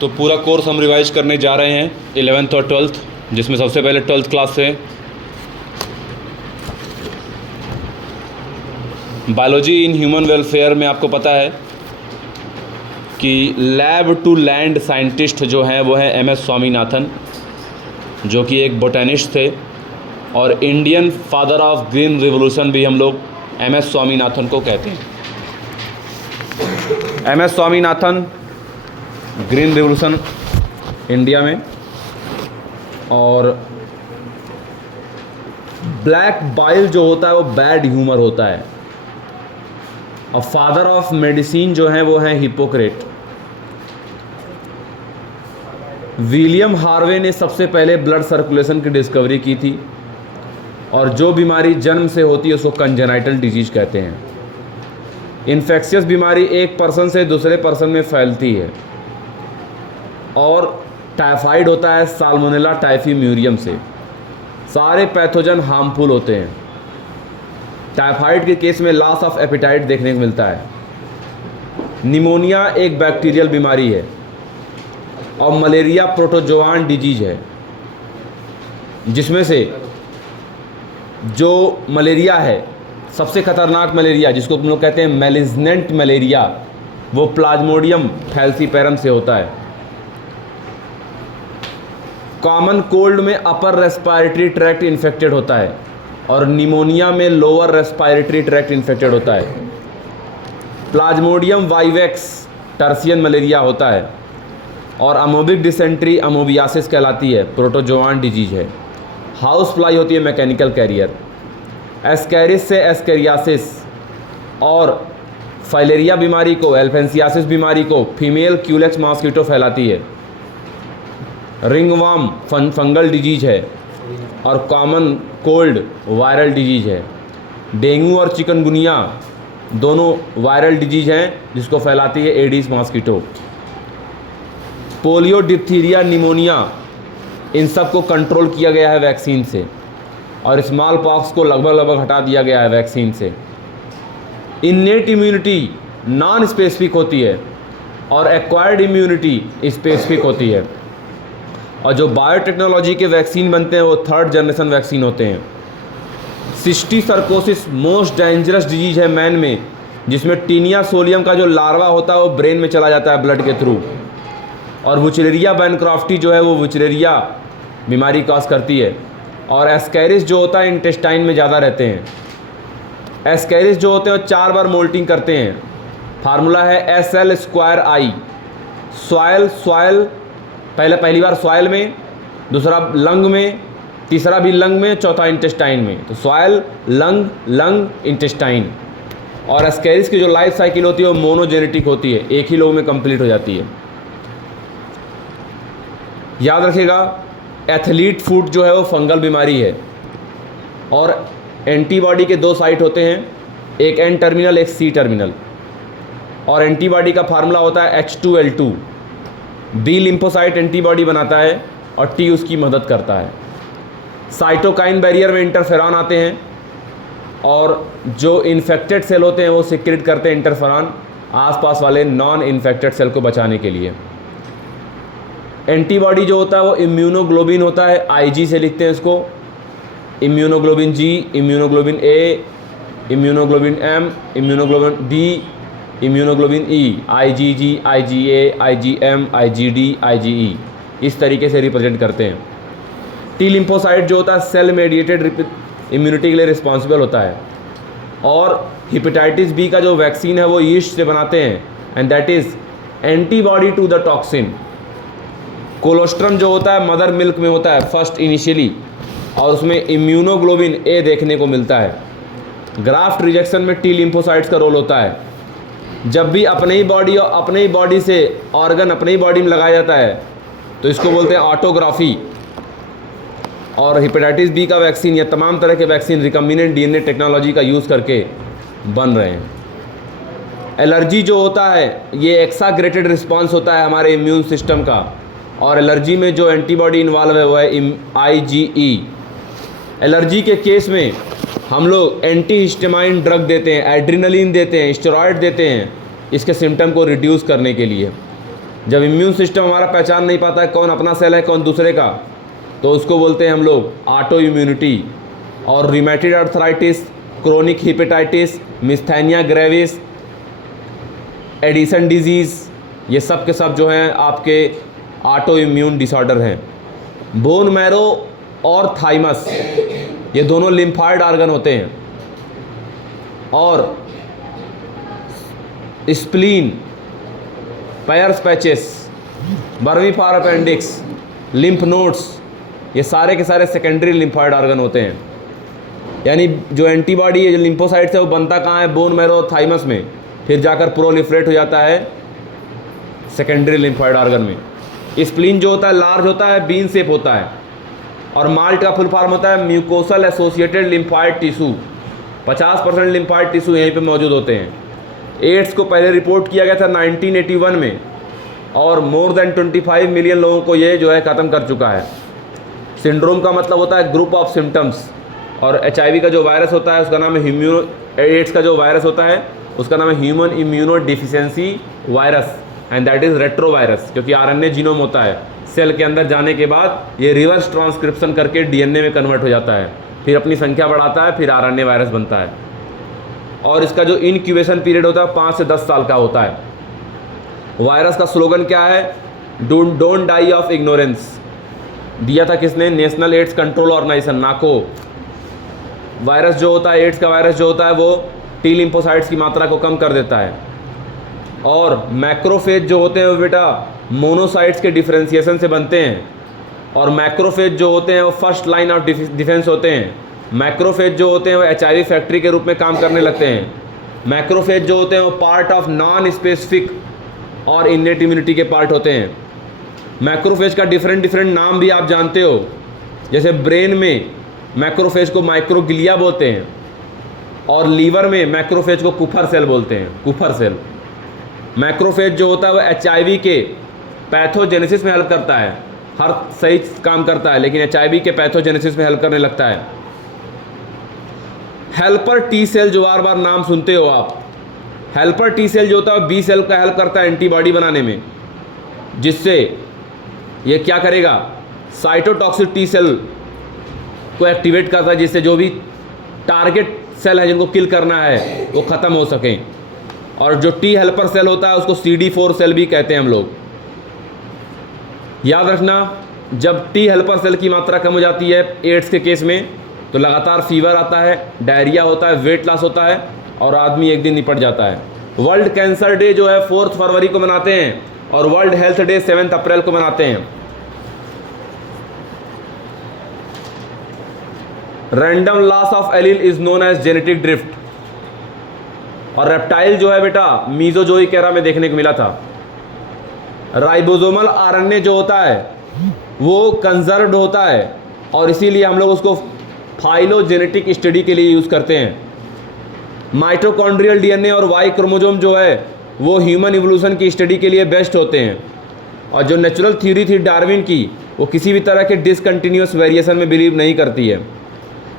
तो पूरा कोर्स हम रिवाइज करने जा रहे हैं 11th और 12th, जिसमें सबसे पहले 12th क्लास से बायोलॉजी इन ह्यूमन वेलफेयर में आपको पता है कि लैब टू लैंड साइंटिस्ट जो हैं वो हैं MS स्वामीनाथन, जो कि एक बोटेनिस्ट थे, और Indian father of green revolution भी हम लोग MS स्वामीनाथन को कहते हैं। MS Swaminathan green revolution India में, और ब्लैक बाइल जो होता है वो बैड ह्यूमर होता है, और फादर ऑफ मेडिसिन जो हैं वो हैं हिपोक्रेट। विलियम हार्वे ने सबसे पहले ब्लड सर्कुलेशन की डिस्कवरी की थी, और जो बीमारी जन्म से होती है उसको कंजेनाइटल डिजीज कहते हैं। इन्फेक्शियस बीमारी एक पर्सन से दूसरे पर्सन में फैलती है, और टाइफाइड होता है साल्मोनेला टाइफीम्यूरियम से। सारे पैथोजन हार्मफुल होते हैं। टाइफाइड के केस में लॉस ऑफ एपेटाइट देखने को मिलता है। निमोनिया एक बैक्टीरियल बीमारी है, और मलेरिया प्रोटोजोआन डिजीज है, जिसमें से जो मलेरिया है सबसे खतरनाक मलेरिया, जिसको हम लोग कहते हैं मैलिग्नेंट मलेरिया, वो प्लाज्मोडियम फैल्सीपेरम से होता है। कॉमन कोल्ड में अपर रेस्पिरेटरी ट्रैक्ट इन्फेक्टेड होता है, और निमोनिया में लोअर रेस्पिरेटरी ट्रैक्ट इन्फेक्टेड होता है। प्लाज्मोडियम वाइवेक्स टर्सियन मलेरिया होता है, और अमोबिक डिसेंट्री अमोबियासिस कहलाती है, प्रोटोजोआन डिजीज है। हाउस फ्लाई होती है मैकेनिकल कैरियर। एस्कैरिस से एस्कैरियासिस, और फाइलेरिया बीमारी को, एल्फेंसियासिस बीमारी को फीमेल क्यूलेक्स मॉस्किटो फैलाती है। रिंगवर्म फंगल डिजीज है, और कॉमन कोल्ड वायरल डिजीज है। डेंगू और चिकनगुनिया दोनों वायरल डिजीज हैं, जिसको फैलाती है Aedes mosquito. Polio, diphtheria, pneumonia, इन सब को कंट्रोल किया गया है वैक्सीन से, और स्मॉल पॉक्स को लगभग हटा दिया गया है वैक्सीन से। इन्नेट इम्यूनिटी नॉन स्पेसिफिक होती है, और एक्वायर्ड इम्यूनिटी स्पेसिफिक होती है। और जो बायोटेक्नोलॉजी के वैक्सीन बनते हैं वो 3rd जनरेशन वैक्सीन होते हैं। सिस्टी सर्कोसिस मोस्ट डेंजरस डिजीज है मैन में, जिसमें टीनिया सोलियम का जो लार्वा होता है वो ब्रेन में चला जाता है ब्लड के थ्रू। और वुचलेरिया बैनक्रॉफ्टी जो है वो वुचलेरिया बीमारी कॉज करती है। और एस्कैरिस जो होता है इंटेस्टाइन में ज़्यादा रहते हैं। एस्कैरिस जो होते हैं 4 बार मोल्टिंग करते हैं। फार्मूला है SL²I। सॉयल पहली बार सॉयल में, दूसरा लंग में, तीसरा भी लंग में, चौथा इंटेस्टाइन में। तो सॉयल, लंग, इंटेस्टाइन। और एस्कैरिस की जो लाइफ साइकिल होती है वो मोनोजेनेटिक होती है, एक ही लोग में कंप्लीट हो जाती है। याद रखिएगा, एथलीट फूट जो है वो फंगल बीमारी है, और एंटीबॉडी के 2 साइट होते हैं, एक N टर्मिनल, एक C टर्मिनल। और एंटीबॉडी का फार्मूला होता है H2L2। B लिम्फोसाइट एंटीबॉडी बनाता है, और T उसकी मदद करता है। साइटोकाइन बैरियर में इंटरफेरॉन आते हैं, और जो इन्फेक्टेड सेल होते हैं वो सिक्रेट करते हैं इंटरफेरॉन आसपास वाले नॉन इन्फेक्टेड सेल को बचाने के लिए। एंटीबॉडी जो होता है वो इम्यूनोग्लोबिन होता है, IG से लिखते हैं इसको। Immunoglobulin G, immunoglobulin A, immunoglobulin M, immunoglobulin D, immunoglobulin E, IgG, IgA, IgM, IgD, IgE, इस तरीके से रिप्रेजेंट करते हैं। T लिम्फोसाइट जो होता है सेल मेडिएटेड इम्यूनिटी के लिए रिस्पॉन्सिबल होता है। और हेपेटाइटिस B का जो वैक्सीन है वो यीस्ट से बनाते हैं, and that is antibody to the toxin. Colostrum जो होता है मदर मिल्क में होता है फर्स्ट इनिशियली, और उसमें इम्यूनोग्लोबिन A देखने को मिलता है। ग्राफ्ट रिजेक्शन में T लिम्फोसाइट्स का रोल होता है। जब भी अपने ही बॉडी से ऑर्गन अपने ही बॉडी में लगाया जाता है तो इसको बोलते हैं ऑटोग्राफी। और हेपेटाइटिस B का वैक्सीन या तमाम तरह के वैक्सीन रिकम्बिनेंट DNA टेक्नोलॉजी का यूज़ करके बन रहे हैं। एलर्जी जो होता है ये एक्साग्रेटेड रिस्पांस होता है हमारे इम्यून सिस्टम का, और एलर्जी में जो एंटीबॉडी इन्वॉल्व है वो है IgE। एलर्जी के केस में हम लोग एंटीहिस्टामाइन ड्रग देते हैं, एड्रेनलिन देते हैं, स्टेरॉयड देते हैं, इसके सिम्टम को रिड्यूस करने के लिए। जब इम्यून सिस्टम हमारा पहचान नहीं पाता है कौन अपना सेल है कौन दूसरे का, तो उसको बोलते हैं हम लोग ऑटो इम्यूनिटी। और rheumatoid arthritis, chronic hepatitis, myasthenia gravis, Addison disease, ये सब के सब जो हैं आपके ऑटो इम्यून डिसऑर्डर हैं। बोन मैरो और थाइमस ये दोनों लिम्फाइड ऑर्गन होते हैं। और स्प्लीन, पैर्स पैचेस, बर्वीपार अपेंडिक्स, लिम्फ नोड्स, ये सारे के सारे सेकेंडरी लिम्फाइड ऑर्गन होते हैं। यानी जो एंटीबॉडी है, जो लिम्फोसाइट्स है, वो बनता कहाँ है? बोन मैरो और थाइमस में, फिर जाकर प्रोलिफरेट हो जाता है सेकेंडरी लिम्फाइड ऑर्गन में। स्प्लीन जो होता है लार्ज होता है, बीन शेप होता है। और माल्ट का फुल फॉर्म होता है mucosal associated lymphoid tissue. 50% lymphoid tissue यहीं पे मौजूद होते हैं। एड्स को पहले रिपोर्ट किया गया था 1981 में, और मोर देन 25 मिलियन लोगों को ये जो है ख़त्म कर चुका है। सिंड्रोम का मतलब होता है ग्रुप ऑफ सिम्टम्स। और HIV का जो वायरस होता है उसका नाम है एड्स का जो वायरस होता है उसका नाम है human immuno deficiency virus, and that is retro virus, क्योंकि RNA जीनोम होता है। सेल के अंदर जाने के बाद ये रिवर्स ट्रांसक्रिप्शन करके DNA में कन्वर्ट हो जाता है, फिर अपनी संख्या बढ़ाता है, फिर RNA वायरस बनता है। और इसका जो इनक्यूबेशन पीरियड होता है 5 से 10 साल का होता है। वायरस का स्लोगन क्या है? Don't die of ignorance. दिया था किसने? National AIDS Control Organisation, NACO. Virus जो होता है, एड्स का वायरस जो होता है, वो टी लिम्फोसाइट्स की मात्रा को कम कर देता है। और मैक्रोफेज जो होते हैं वो बेटा मोनोसाइट्स के डिफ्रेंसिएशन से बनते हैं। और मैक्रोफेज जो होते हैं वो फर्स्ट लाइन ऑफ डिफेंस होते हैं। मैक्रोफेज जो होते हैं वो HIV फैक्ट्री के रूप में काम करने लगते हैं। मैक्रोफेज जो होते हैं वो पार्ट ऑफ नॉन स्पेसिफिक और इन्नेट इम्यूनिटी के पार्ट होते हैं। मैक्रोफेज का डिफरेंट नाम भी आप जानते हो, जैसे ब्रेन में मैक्रोफेज को माइक्रोग्लिया बोलते हैं, और लीवर में मैक्रोफेज को कुफर सेल बोलते हैं, कुफर सेल। मैक्रोफेज जो होता है वो HIV के पैथोजेनेसिस में हेल्प करता है। हर सही काम करता है, लेकिन HIV के पैथोजेनेसिस में हेल्प करने लगता है। हेल्पर टी सेल जो बार बार नाम सुनते हो आप, हेल्पर टी सेल जो होता है B सेल का हेल्प करता है एंटीबॉडी बनाने में, जिससे ये क्या करेगा? साइटोटॉक्सिक टी सेल को एक्टिवेट करता है, जिससे जो भी टारगेट सेल है जिनको किल करना है वो ख़त्म हो सकें। और जो टी हेल्पर सेल होता है उसको CD4 सेल भी कहते हैं हम लोग। याद रखना, जब टी हेल्पर सेल की मात्रा कम हो जाती है एड्स के केस में, तो लगातार फीवर आता है, डायरिया होता है, वेट लॉस होता है, और आदमी एक दिन निपट जाता है। वर्ल्ड कैंसर डे जो है 4 फरवरी को मनाते हैं, और वर्ल्ड हेल्थ डे 7 अप्रैल को मनाते हैं। Random loss of allele is known as genetic drift. और रेप्टाइल जो है बेटा मीजोजोइक एरा में देखने को मिला था। राइबोसोमल RNA जो होता है वो कंजर्व्ड होता है, और इसीलिए हम लोग उसको फाइलोजेनेटिक स्टडी के लिए यूज़ करते हैं। माइटोकॉन्ड्रियल DNA और Y क्रोमोसोम जो है वो ह्यूमन इवोल्यूशन की स्टडी के लिए बेस्ट होते हैं। और जो नेचुरल थ्योरी थी डार्विन की, वो किसी भी तरह के डिसकंटिन्यूअस वेरिएशन में बिलीव नहीं करती है।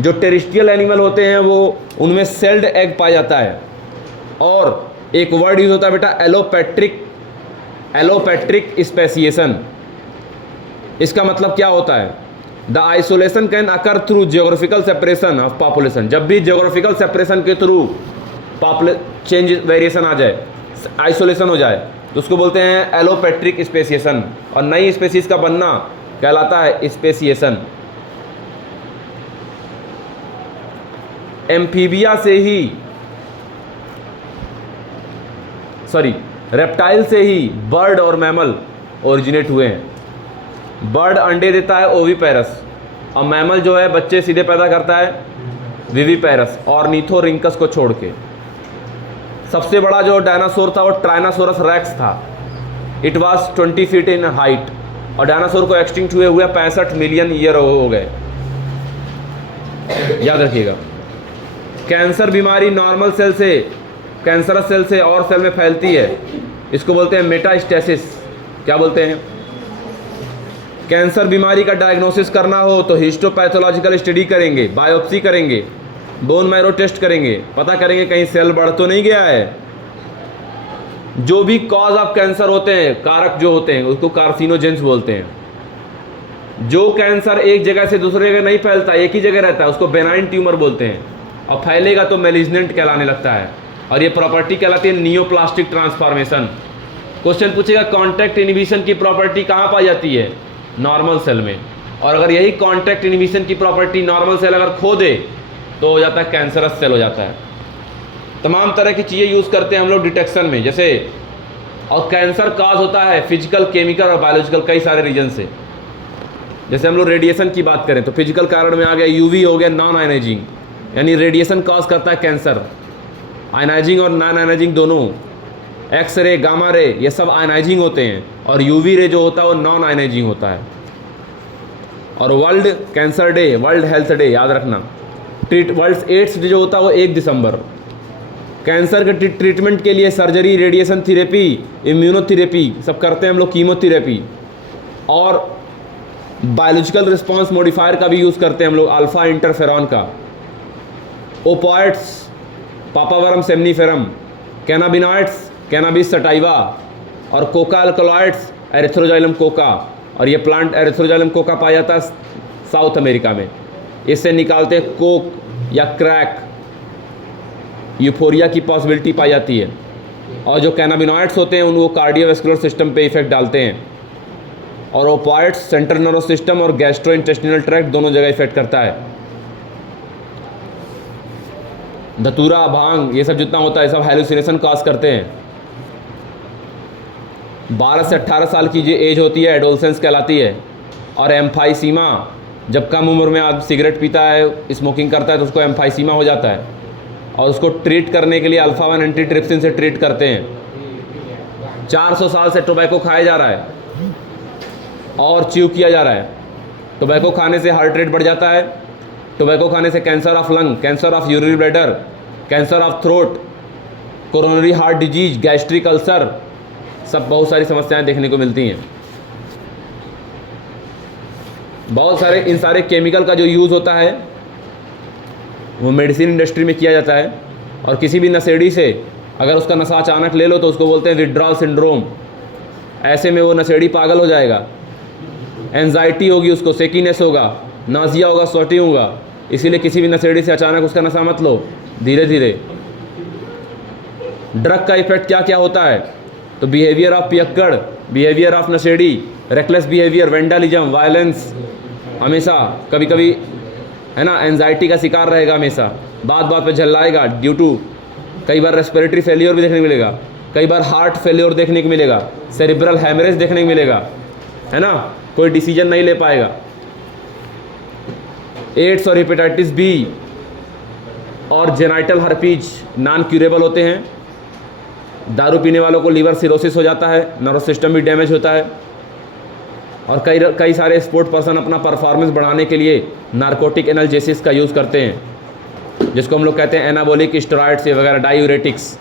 जो टेरेस्ट्रियल एनिमल होते हैं वो उनमें सेल्ड एग पाया जाता है। और एक वर्ड यूज होता है बेटा एलोपैट्रिक स्पेसिएशन। इसका मतलब क्या होता है? The isolation can occur through geographical separation of population. जब भी जियोग्राफिकल सेपरेशन के थ्रू चेंज वेरिएशन आ जाए, आइसोलेशन हो जाए, तो उसको बोलते हैं एलोपैट्रिक स्पेसिएशन। और नई स्पेसीज का बनना कहलाता है स्पेसिएशन। एम्फीबिया से ही रेप्टाइल से ही बर्ड और मैमल ओरिजिनेट हुए हैं। बर्ड अंडे देता है ओविपेरस, और मैमल जो है बच्चे सीधे पैदा करता है विविपेरस, ऑर्निथोरिंकस को छोड़ के। सबसे बड़ा जो डायनासोर था वो ट्राइनासोरस रेक्स था। It was 20 feet in height, और डायनासोर को एक्सटिंक्ट हुए 65 मिलियन ईयर हो गए। याद रखिएगा, कैंसर बीमारी नॉर्मल सेल से, कैंसरस सेल से और सेल में फैलती है। इसको बोलते हैं मेटास्टेसिस। क्या बोलते हैं? कैंसर बीमारी का डायग्नोसिस करना हो तो हिस्टोपैथोलॉजिकल स्टडी करेंगे, बायोप्सी करेंगे, बोन मैरो टेस्ट करेंगे, पता करेंगे कहीं सेल बढ़ तो नहीं गया है। जो भी कॉज ऑफ कैंसर होते हैं, कारक जो होते हैं, उसको कार्सिनोजेंस बोलते हैं। जो कैंसर एक जगह से दूसरे जगह नहीं फैलता, एक ही जगह रहता है, उसको बेनाइन ट्यूमर बोलते हैं, और फैलेगा तो मेलिग्नेंट कहलाने लगता है। और ये प्रॉपर्टी कहलाती है नियोप्लास्टिक ट्रांसफॉर्मेशन। क्वेश्चन पूछेगा कॉन्टैक्ट इनहिबिशन की प्रॉपर्टी कहाँ पाई जाती है? नॉर्मल सेल में। और अगर यही कॉन्टैक्ट इनहिबिशन की प्रॉपर्टी नॉर्मल सेल अगर खो दे तो हो जाता है कैंसरस सेल हो जाता है। तमाम तरह की चीज़ें यूज़ करते हैं हम लोग डिटेक्शन में, जैसे और कैंसर काज होता है फिजिकल, केमिकल और बायोलॉजिकल कई सारे रीजन से। जैसे हम लोग रेडिएशन की बात करें तो फिजिकल कारण में आ गया यूवी हो गया, नॉन आयनाइजिंग, यानी रेडिएशन काज करता है कैंसर। आयनाइजिंग और नॉन आयनाइजिंग दोनों, एक्सरे, गामा रे, ये सब आयनाइजिंग होते हैं, और यूवी रे जो होता है वो नॉन आयनाइजिंग होता है। और world cancer day, world health day याद रखना। वर्ल्ड एड्स डे जो होता है वो 1 दिसंबर। कैंसर के ट्रीटमेंट के लिए सर्जरी, रेडिएशन थेरेपी, इम्यूनोथेरेपी सब करते हैं हम लोग, कीमोथेरेपी, और बायोलॉजिकल रिस्पांस मॉडिफायर का भी यूज़ करते हैं हम लोग, अल्फा इंटरफेरॉन का। ओपॉइड्स, पापावरम सेमनीफेरम, कैनाबिनॉइड्स, कैनाबिस सटाइवा, और कोका अल्कलॉइड्स, एरिथ्रोजाइलम कोका। और ये प्लांट एरिथ्रोजाइलम कोका पाया जाता है साउथ अमेरिका में। इससे निकालते हैं कोक या क्रैक, यूफोरिया की पॉसिबिलिटी पाई जाती है। और जो कैनाबिनॉइड्स होते हैं उनको कार्डियोवैस्कुलर सिस्टम पे इफेक्ट डालते हैं। और ओपॉइड्स सेंट्रल नर्वस सिस्टम और गैस्ट्रोइंटेस्टिनल ट्रैक्ट दोनों जगह इफेक्ट करता है। धतूरा, भांग, ये सब जितना होता है सब हेलुसिनेशन कॉज करते हैं। 12 से 18 साल की जो एज होती है एडोलसेंस कहलाती है। और एम्फाइसीमा, जब कम उम्र में आदमी सिगरेट पीता है, स्मोकिंग करता है तो उसको एम्फाइसीमा हो जाता है, और उसको ट्रीट करने के लिए अल्फा 1 एंटीट्रिप्सिन से ट्रीट करते हैं। 400 साल से टोबैको खाया जा रहा है और च्यू किया जा रहा है। टोबैको खाने से हार्ट रेट बढ़ जाता है, टोबैको खाने से cancer of lung, cancer of urinary bladder, cancer of throat, coronary heart disease, gastric ulcer, सब बहुत सारी समस्याएं देखने को मिलती हैं। बहुत सारे इन सारे केमिकल का जो यूज़ होता है वो मेडिसिन इंडस्ट्री में किया जाता है। और किसी भी नशेड़ी से अगर उसका नशा अचानक ले लो तो उसको बोलते हैं विड्रॉल सिंड्रोम। ऐसे में वो नशेड़ी पागल हो जाएगा, एंजाइटी होगी उसको, सेकीनेस होगा, नाजिया होगा, स्वेटिंग होगा। इसीलिए किसी भी नशेड़ी से अचानक उसका नशा मत लो, धीरे धीरे। ड्रग का इफेक्ट क्या क्या होता है? तो बिहेवियर ऑफ पियक्कड़, बिहेवियर ऑफ नशेड़ी, रेकलेस बिहेवियर, वेंडलिज्म, वायलेंस, हमेशा कभी कभी है ना एंजाइटी का शिकार रहेगा, हमेशा बात बात पे झल्लाएगा, ड्यू टू कई बार रेस्पिरेटरी फेलियर भी देखने को मिलेगा, कई बार हार्ट फेलियर देखने को मिलेगा, सेरिब्रल हैमरेज देखने को मिलेगा, है ना, कोई डिसीजन नहीं ले पाएगा। एड्स और हेपेटाइटिस बी और जेनाइटल हर्पीज नॉन क्यूरेबल होते हैं। दारू पीने वालों को लीवर सिरोसिस हो जाता है, नर्वस सिस्टम भी डैमेज होता है। और कई सारे स्पोर्ट पर्सन अपना परफॉर्मेंस बढ़ाने के लिए नारकोटिक एनाल्जेसिस का यूज़ करते हैं, जिसको हम लोग कहते हैं एनाबॉलिक स्टेरॉइड्स वगैरह, डायूरेटिक्स।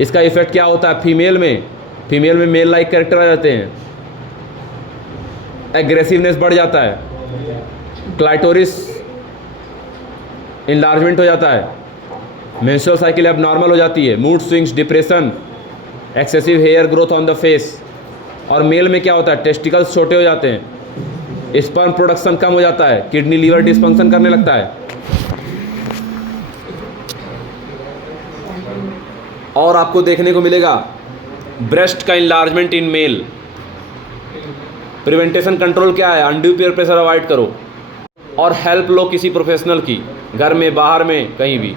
इसका इफेक्ट क्या होता है? फीमेल में मेल लाइक कैरेक्टर आ जाते हैं, एग्रेसिवनेस बढ़ जाता है, क्लाइटोरिस इनलार्जमेंट हो जाता है, मेंस्ट्रुअल साइकिल अब नॉर्मल हो जाती है, mood swings, depression, excessive hair growth on the face. और मेल में क्या होता है? टेस्टिकल्स छोटे हो जाते हैं, स्पर्म प्रोडक्शन कम हो जाता है, किडनी लीवर डिसफंक्शन करने लगता है। और आपको देखने को मिलेगा ब्रेस्ट का enlargement in male. Prevention control क्या है? अनड्यू पीयर प्रेशर अवॉइड करो और हेल्प लो किसी प्रोफेशनल की, घर में, बाहर में, कहीं भी।